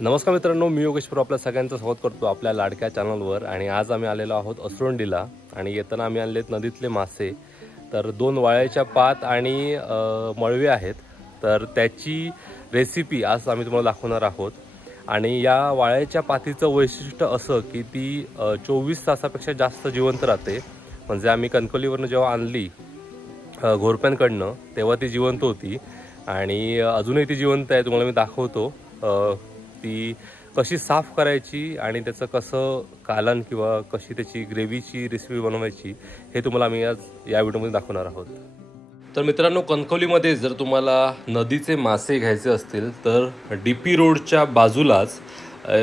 नमस्कार मित्रांनो, मी योगेश्वर आपल्या सगळ्यांचं स्वागत करतो आपल्या लाडक्या चॅनलवर। आणि आज आम्ही आलेलो आहोत असरोंडीला आणि येताना आम्ही आणलेत नदीतले मासे। तर 2 वाळ्याच्या पात आणि मळवे आहेत, तर त्याची रेसिपी आज आम्ही तुम्हाला दाखवणार आहोत। आणि या वाळ्याच्या पातीचं वैशिष्ट्य असं की ती 24 तासापेक्षा जास्त जिवंत राहते। म्हणजे आम्ही कणकवलीवरून जेव्हा आणली घोरप्यांकडनं तेव्हा ती जिवंत होती आणि अजूनही ती जिवंत आहे। तुम्हाला मी दाखवतो ती कशी साफ करायची आणि त्याचं कसं कालन किंवा कशी त्याची ग्रेव्हीची रेसिपी बनवायची हे तुम्हाला आम्ही आज या व्हिडिओमध्ये दाखवणार आहोत। तर मित्रांनो, कणकवलीमध्ये जर तुम्हाला नदीचे मासे घ्यायचे असतील तर DP रोडच्या बाजूलाच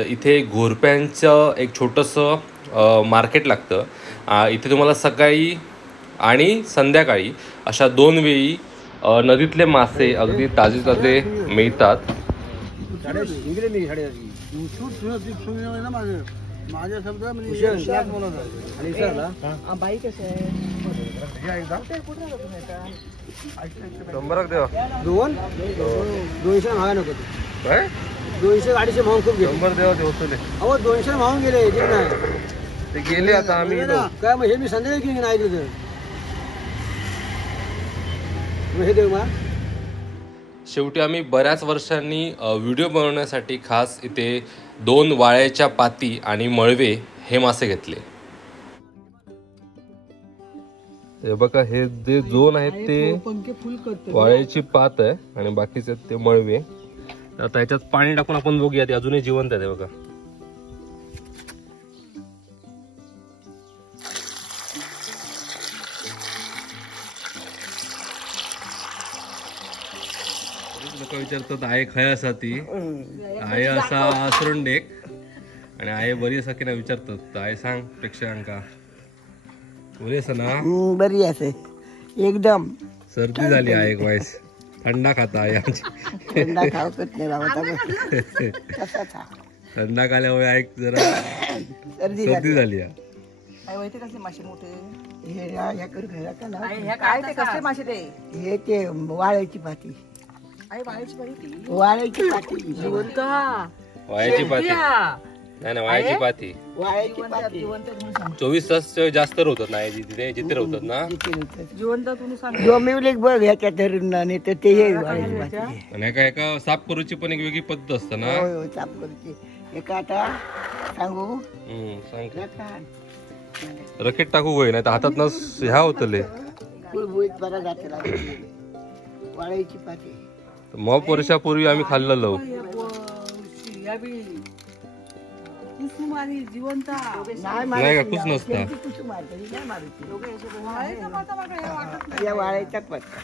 इथे घोरप्यांचं एक छोटंसं मार्केट लागतं। इथे तुम्हाला सकाळी आणि संध्याकाळी अशा 2 वेळी नदीतले मासे अगदी ताजे ताजे मिळतात। काय 200 गाडीचे भाव खूप गेले। 100 देवा देवतले अहो 200 भाव गेले जे नाही ते गेले। आता आम्ही काय मग हे मी संध्याकाळी की नाही तुझं हे देऊ मा। शेवटी आम्ही बऱ्याच वर्षांनी व्हिडिओ बनवण्यासाठी खास इथे 2 वाळ्याच्या पाती आणि मळवे हे मासे घेतले। हे बघा, हे जे जोन आहेत ते वाळ्याची पात आहे आणि बाकीचे ते मळवे। आता याच्यात पाणी टाकून आपण बघूया, ते अजूनही जिवंत आहे। बघा लोक विचारतात आहे खय असा ती आहे असा असरुंडेक आणि आहे बरी असा की नाही विचारतात। आहे सांग प्रेक्षकांका बरी असा ना? बरी असे एकदम। सर्दी झाली आहे एक वाईस, थंडा खाता आहे आमची। थंडा खावत नाही बाबा थंडा खाल्यामुळे ऐक जरा सर्दी झाली आहे। हे ते वाळ्याची पाती वाळ्याची पाती जिवंत वाळ्याची पाती नाही ना, वाळ्याची पाती वाळ्याची पाती 24 तास जास्त होतात ना तिथे जिथे होतात ना जिवंत। तुम्ही सांग डोंबिवली बघ ह्याच्या धरून नाही तर ते हे वाळ्याची पाती। आणि एका साफ करूची पण एक वेगळी पद्धत असते ना। होय होय, साफ करूची। एका आता सांगू सांग रकेट टाकू होय नाही तर हातात न ह्या होतले बुळबुळीत बरा जाते वाळ्याची पाती। मग वर्षापूर्वी आम्ही खाल्लेलो नाही का, कुछ नसता वाळ्याचा पत्ता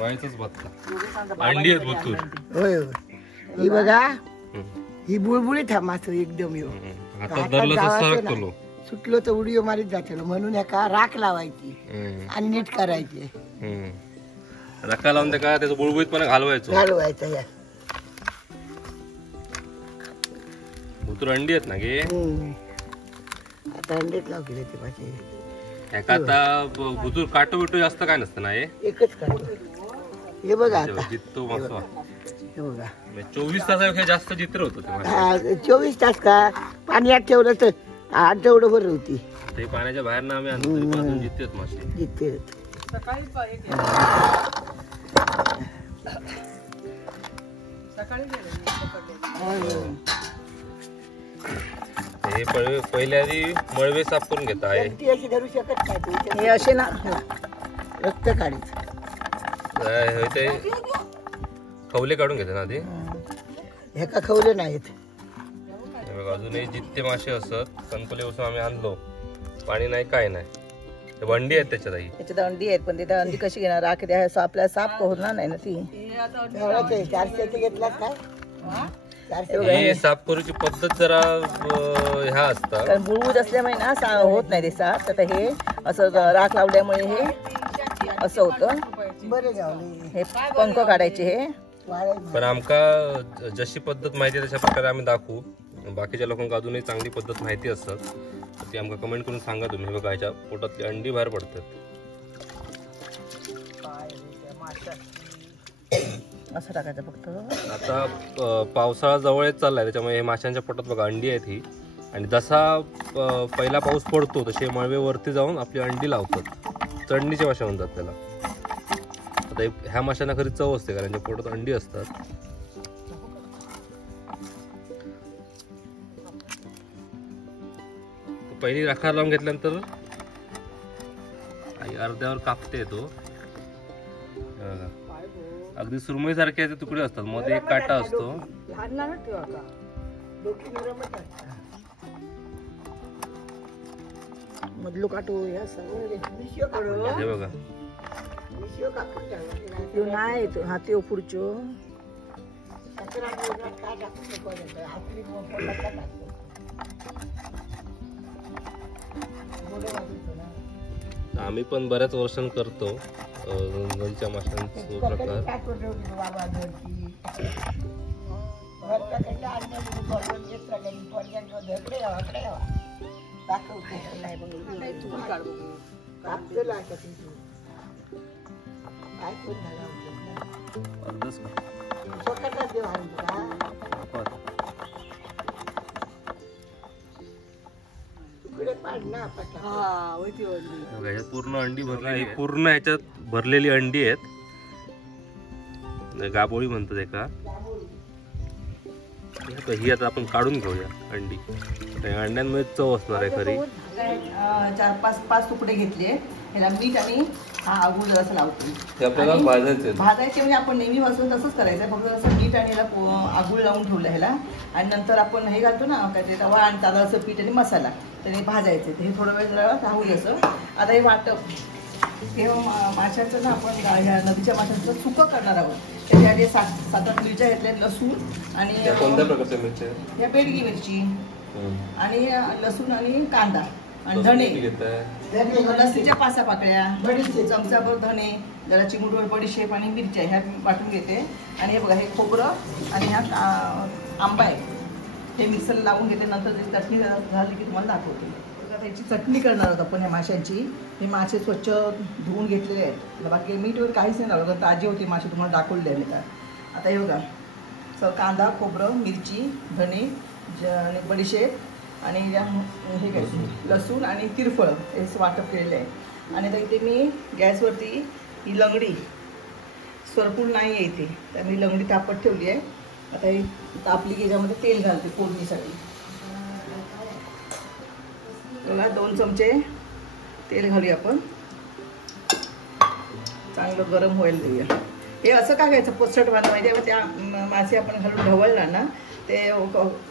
वाळ्याचाच भत्ता अंडी आहेत भरपूर। होय होय, ही बघा ही बुळबुळीत हा मास एकदम येऊ हातात धरलं तर सरकतो सुटलो तर उडी मारीत जाते म्हणून एका राख लावायची आणि नीट करायची। रक्का लावून ते का त्याचं बुळबुळीत पण घालवायचं या भुतूर अंडी आहेत ना गे। आता अंडीत लाव केले ते पाहिजे एका आता भुतूर काटो बिटो जास्त काय नसतं ना, एकच काढतो। हे बघा आता जितो मासवा हे बघा 24 तासापेक्षा जास्त जित्र होतं। 24 तास का पाण्यात ठेवलं तर आठवडं भर होती। ते पाण्याच्या बाहेर ना आम्ही आणतो जितेत मासे जिथे हे पहिल्या आधी मळवे साफ करून घेता आहे अशी धरू शकत नाही हे असे ना रक्त काढायचं ते खवले काढून घेते ना आधी। हे का खवले नाहीत अजूनही जित्ते मासे असत कणकवलीपासून आम्ही आणलो, पाणी नाही काय नाही, अंडी आहेत त्याच्यात अंडी आहेत पण तिथे अंडी कशी घेणार राख द्या आपल्याला साफ होणार नाही ना ती। 400 घेतला काय साफ करूची पद्धत जरा ह्या असतात कारण बुळबुळ असल्यामुळे ना होत नाही ते साफ। तर हे असं राख लावल्यामुळे हे असं होतं। हे पंख काढायचे हे पण आमका जशी पद्धत माहिती आहे तशा प्रकारे आम्ही दाखवू। बाकीच्या लोकांना अजूनही चांगली पद्धत माहिती असतात तर ती आमका कमेंट करून सांगा तुम्ही। बघा याच्या पोटातली अंडी बाहेर पडतात। असं टाकायचं फक्त. आता पावसाळा जवळ येत चाललाय, त्याच्यामुळे हे माशांच्या पोटात बघा अंडी आहेत ही. आणि जसा पहिला पाऊस पडतो तसे मळवे वरती जाऊन आपली अंडी लावतात. चढणीचे मासे म्हणतात त्याला. आता ह्या माशांना खरी चव असते कारण त्यांच्या पोटात अंडी असतात. पहिली राखा लावून घेतल्यानंतर अर्ध्यावर कापते तो. अगदी सुरमई सारखे तुकडे असतात, मध्ये एक काटा असतो. मधलो काटो हे बघा नाही तो हा ते पुढचो. आम्ही पण बऱ्याच वर्षां करतो नदीच्या माशांचा प्रकार. पूर्ण अंडी भरली, पूर्ण ह्याच्यात भरलेली अंडी आहेत. गाबोळी म्हणतात एका. ही आता आपण काढून घेऊया अंडी. अंड्यांमध्ये चव असणार आहे खरी. 4-5 तुकडे घेतले. ह्याला मीठ आणि हा आगू जरासं लावतो. ते आपल्याला भाजायचे म्हणजे आपण नेहमी वाचून तसंच करायचं. फक्त असं मीठ आणि ह्याला आगूळ लावून ठेवलं ह्याला. आणि नंतर आपण हे घालतो ना काय ते रवा आणि तांदळाचं पीठ आणि मसाला, तर हे भाजायचे. तर हे थोडं वेळ जरा राहू असं. आता हे वाटप हे माशाचं ना आपण ह्या नदीच्या माशांचं सुकं करणार आहोत. त्याच्यासाठी 7-8 मिरच्या घेतल्या, लसूण आणि कोणत्या प्रकारच्या मिरच्या? या बेडगी मिरची आणि लसूण आणि कांदा आणि धणे, लसणीच्या 5 पाकळ्या, चमचाभर धणे, जरा चिमूटभर बडीशेप आणि मिरच्या ह्या वाटून घेते. आणि हे बघा हे खोबरं आणि ह्या आंबा आहे, हे मिक्सरला लावून घेते. नंतर जी चटणी झाली की तुम्हाला दाखवते. आता याची चटणी करणार आहोत आपण ह्या माशांची. हे मासे स्वच्छ धुवून घेतलेले आहेत. बाकी मीठ वगैरे काहीच नाही लावलं, ताजी होती मासे, तुम्हाला दाखवले आहे मी का. आता हे बघा कांदा, खोबरं, मिरची, धणे आणि बडीशेप आणि हे काय लसूण आणि तिरफळ हे वाटप केलेलं आहे. आणि आता इथे मी गॅसवरती ही लंगडी सरपूल नाही आहे इथे, तर मी लंगडी तापत ठेवली आहे. आता ही तापली की याच्यामध्ये तेल घालते फोडणीसाठी. बघा 2 चमचे तेल घालूया आपण. चांगलं गरम व्हायला देऊया. हे असं का घ्यायचं पसरट बांधलं माहिती आहे. त्या मासे आपण घालून ढवळला ना ते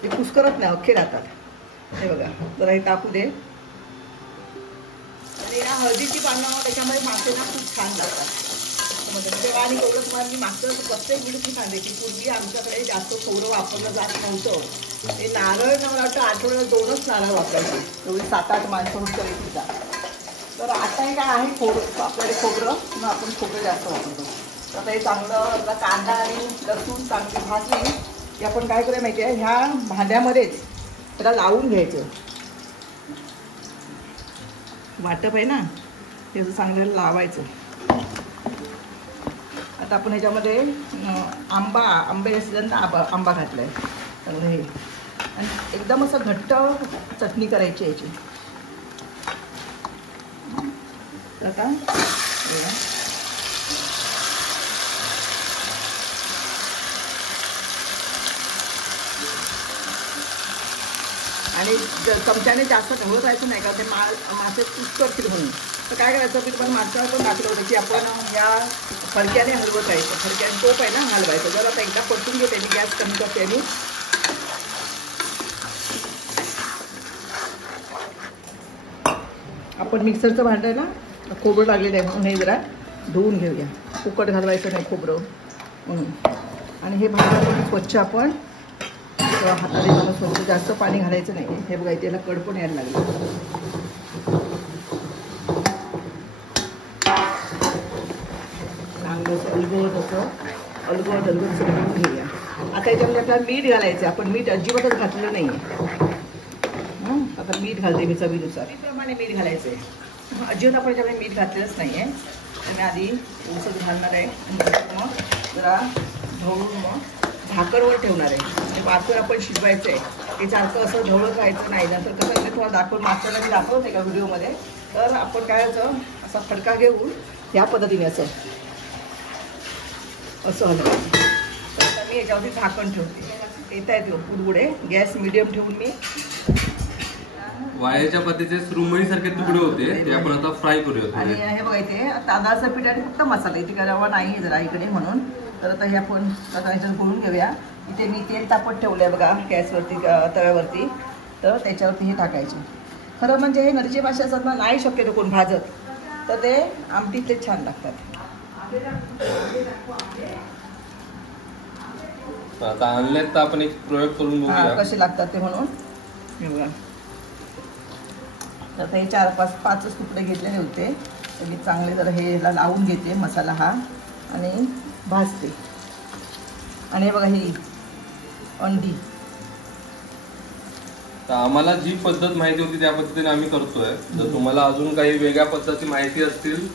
कुस्करत नाही, अख्खे राहतात. हे बघा जरा हे टाकू दे. आणि या हळदीची पानं त्याच्यामुळे मासे ना खूप छान लागतात. तेव्हा आणि एवढं तुम्हाला मी मागचं प्रत्येक व्हिडिओ सांगायची. पूर्वी आमच्याकडे जास्त खोबरं वापरलं जात नव्हतं. हे नारळ मला वाटतं आठवड्याला 2च नारळ वापरायचे. एवढे 7-8 माणसं होतं सुद्धा. तर आता हे काय आहे खोबरं, आपल्याकडे खोबरं मग आपण खोबरं जास्त वापरतो. तर आता हे चांगलं कांदा आणि लसूण चांगली भाजली की आपण काय करूया माहिती आहे, ह्या भांड्यामध्येच त्याला लावून घ्यायचं. वाटप आहे ना त्याचं चांगलं लावायचं. आता आपण ह्याच्यामध्ये आंब्याच्या सीझनला आंबा घातला आहे चांगलं हे. आणि एकदम असं घट्ट चटणी करायची याची. आता आणि चमच्याने जास्त ढवळत राहायचं नाही का, ते मासे कुस्करतील म्हणून. तर काय करायचं मी तुम्हाला मागच्यावर पण दाखवलं होतं की आपण या फडक्याने हलवत राहायचं. फडक्याने टोप आहे ना हलवायचं. जर आता एकदा परतून घेते मी, गॅस कमी करते आणि आपण मिक्सरचं भांडं आहे ना खोबरं लागलेलं आहे म्हणून हे जरा धुवून घेऊया. फुकट घालवायचं नाही खोबरं म्हणून. आणि हे भांडं स्वच्छ आपण हाताने मला स्वच्छ, जास्त पाणी घालायचं नाही. हे बघा त्याला कडपण यायला लागलं. चांगलं अलगद असं अलगद सगळं घेऊया. आता याच्यामध्ये आपल्याला मीठ घालायचं. आपण मीठ अजिबातच घातलेलं नाही आहे. आता मीठ घालते मी चवीनुसार. त्याप्रमाणे मीठ घालायचं आहे. अजिबात आपण याच्यामध्ये मीठ घातलेलंच नाही आहे. तर मी आधी ऊसच घालणार आहे. मग जरा ढवळून मग झाकणवर ठेवणार आहे. आणि पाचवर आपण शिजवायचं आहे. ते सारखं असं ढवळत राहायचं नाही. नंतर कसं आहे थोडं दाखवून मागच्याला मी दाखवते का व्हिडिओमध्ये. तर आपण काय होतं असा फडका घेऊन ह्या पद्धतीने असं हलवायचं. तर मी याच्यावरती झाकण ठेवते. येत आहेत बुडबुडे. गॅस मिडियम ठेवून मी वाळ्याच्या पातीचे सुरमईसारखे तुकडे होते ते आपण आता फ्राय करूया. आणि हे बघा इथे तांदळाचं पीठ आणि फक्त मसाला इथे करावा नाही जरा इकडे म्हणून. तर आता हे आपण आता ह्याच्यात घोळून घेऊया. इथे मी तेल तापत ठेवलं आहे बघा गॅसवरती तव्यावरती. तर त्याच्यावरती हे टाकायचे. खरं म्हणजे हे नदीचे मासे असतात ना नाही शक्यतो कोण भाजत. तर ते आमटीतले छान लागतात. आता आणलेत तर आपण एक प्रयोग करून बघूया कसे लागतात ते म्हणून. हे बघा तर हे 4-5 तुकडे घेतलेले होते. तर मी चांगले जरा हे लावून घेते मसाला हा आणि भाजते. आणि हे बघा ही अंडी. तर आम्हाला जी पद्धत माहिती होती त्या पद्धतीने आम्ही करतोय. जर तुम्हाला अजून काही वेगळ्या पद्धती माहिती असतील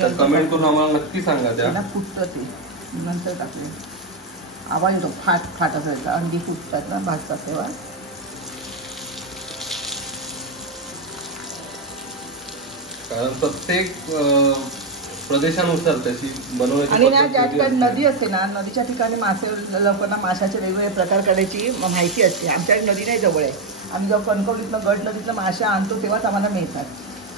तर कमेंट करून आम्हाला नक्की सांगा. त्या फुटतं ते नंतर टाकले आवाज येतो फाट फाट असायचा. अंडी फुटतात ना भाजतात तेव्हा. कारण प्रत्येक प्रदेशानुसार त्याची बनवण्याची आणि ना ज्या ठिकाणी नदी असते ना नदीच्या ठिकाणी लोकांना माशाचे वेगवेगळे प्रकार करायची माहिती असते. आमच्याकडे नदी नाही जवळ आहे. आम्ही जेव्हा कणकवलीतनं गड नदीतलं मासे आणतो तेव्हाच आम्हाला मिळतात.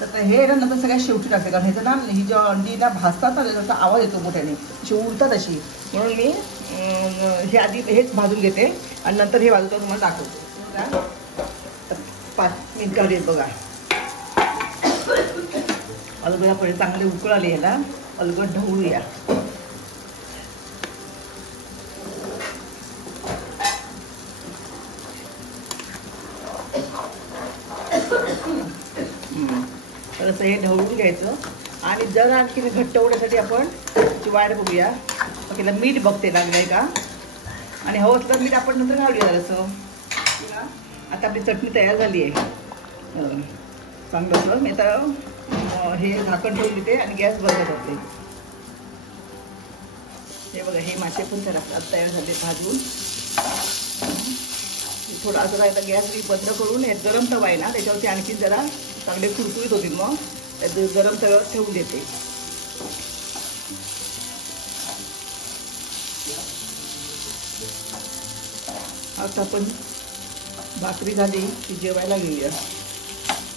तर हे ना नंतर सगळ्यात शेवटी टाकते. कारण ह्याचं ना ही जेव्हा अंडी ना भाजतात ना त्याचा आवाज येतो मोठ्याने अशी उडतात अशी. म्हणून मी हे आधी हेच भाजून घेते आणि नंतर हे भाजून तुम्हाला दाखवतो. 5 मिनिटावर येत बघा. अलगडा पहिले चांगले उकळाले ह्याला अलगड ढवळूया. तर असं हे ढवळून घ्यायचं. आणि जर आणखी घट्ट होण्यासाठी आपण त्याची वाट बघूया. त्याला मीठ बघते लागलंय का. आणि हवं असलं मीठ आपण नंतर घालूया जरासं. आता आपली चटणी तयार झाली आहे. चांगलं असं मी आता हे झाकण ठेवून देते आणि गॅस बंद करते. हे बघा हे मासे पण तयार झाले भाजून. थोडा असं आता गॅस बंद करून हे गरम तवा आहे ना त्याच्यावरती आणखी जरा चांगले कुरकुरीत होतील. मग त्यात गरम तव्यावर ठेवून देते. आता आपण भाकरी झाली की जेवायला घेऊया.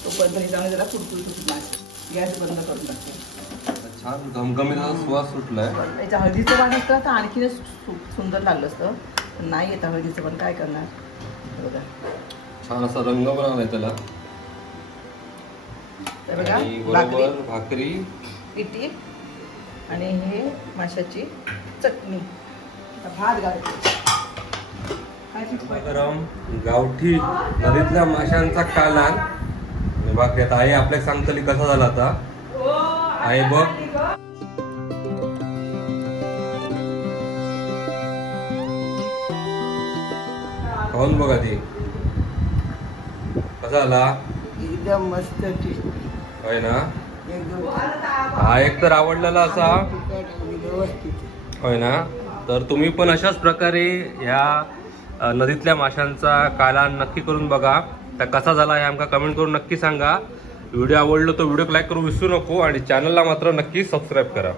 तोपर्यंत हे चांगलं जरा कुरकुरीत होतील मासे. गॅस बंद करून टाकते. छान घमघमीत स्वाद सुटलाय. याच्या हळदीचं पान असतं तर आणखीनच सुंदर लागलं असतं. नाही येतं हळदीचं पण काय करणार. बघा छान असा रंग पण आलाय त्याला. बरोबर भाकरी पिठी आणि हे माशाची चटणी. भात घालते. गरम गावठी नदीतल्या माशांचा कालवण आणि बाकी आता आई आपल्याला सांगतली कसा झाला. आता आई बघ खाऊन बघा ती कसा झाला. एकदम मस्त होय ना. हा एक तर आवडलेला असा होय ना. तर तुम्ही पण अशाच प्रकारे ह्या नदीतल्या माशांचा कालवण नक्की करून बघा. तर कसा झाला हे आमका कमेंट करून नक्की सांगा. व्हिडिओ आवडलो तर व्हिडिओ लाईक करू विसरू नको आणि चॅनलला मात्र नक्की सबस्क्राईब करा.